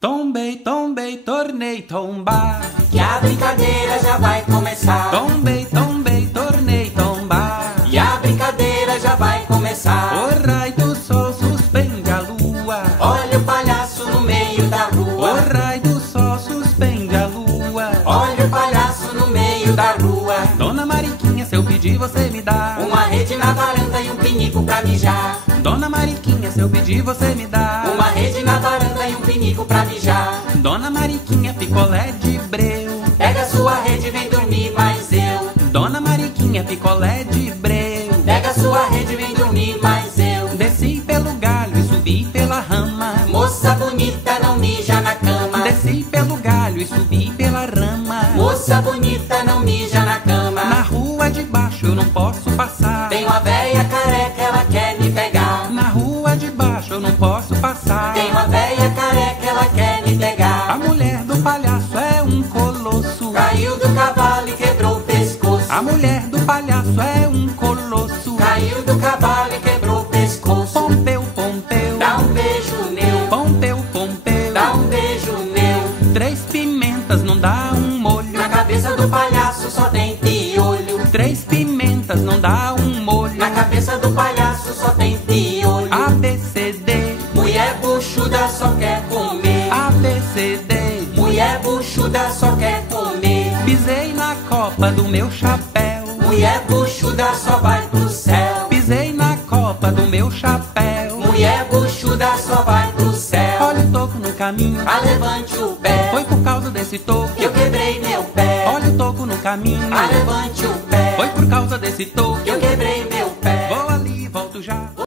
Tombei, tombei, tornei tombar, que a brincadeira já vai começar. Tombei, tombei, tornei tombar, e a brincadeira já vai começar. O raio do sol suspende a lua, Olha o palhaço no meio da rua. O raio do sol suspende a lua, Olha o palhaço no meio da rua. Dona Mariquinha, se eu pedir você me dá Uma rede na varanda e um pinico pra mijar. Dona Mariquinha, se eu pedir você me dá Uma rede na varanda e um pinico pra mijar. Dona Mariquinha, picolé de breu, Pega sua rede e vem dormir mais eu. Dona Mariquinha, picolé de breu, Pega sua rede e vem dormir mais eu. desci pelo galho e subi pela rama, Moça bonita, não mija na cama. desci pelo galho e subi pela rama, Moça bonita, não mija na cama. na rua de baixo eu não posso passar, Tem uma véia careca, ela quer me pegar. na rua de baixo eu não posso passar, Tem uma véia careca, ela quer me pegar. a mulher do palhaço é um colosso, Caiu do cavalo e quebrou o pescoço. a mulher do palhaço é um colosso, Caiu do cavalo e quebrou o pescoço. Pompeu, Pompeu, Dá um beijo neu. Pompeu, Pompeu, Dá um beijo neu. 3 pimentas não dá um molho, Na cabeça do palhaço só tem piolho. 3 pimentas não dá um molho, Na cabeça do palhaço só tem piolho. A, B, C, D, Mulher buchuda só quer comer. A, B, C, D, Mulher buchuda só quer comer. pisei na copa do meu chapéu, Mulher buchuda só vai pro céu. pisei na copa do meu chapéu, Mulher buchuda só vai pro céu. olha o toco no caminho, Levante o pé, foi por causa desse toco, que eu quebrei meu pé. olha o toco no caminho, Levante o pé, foi por causa desse toco, que eu quebrei meu pé. vou ali e volto já.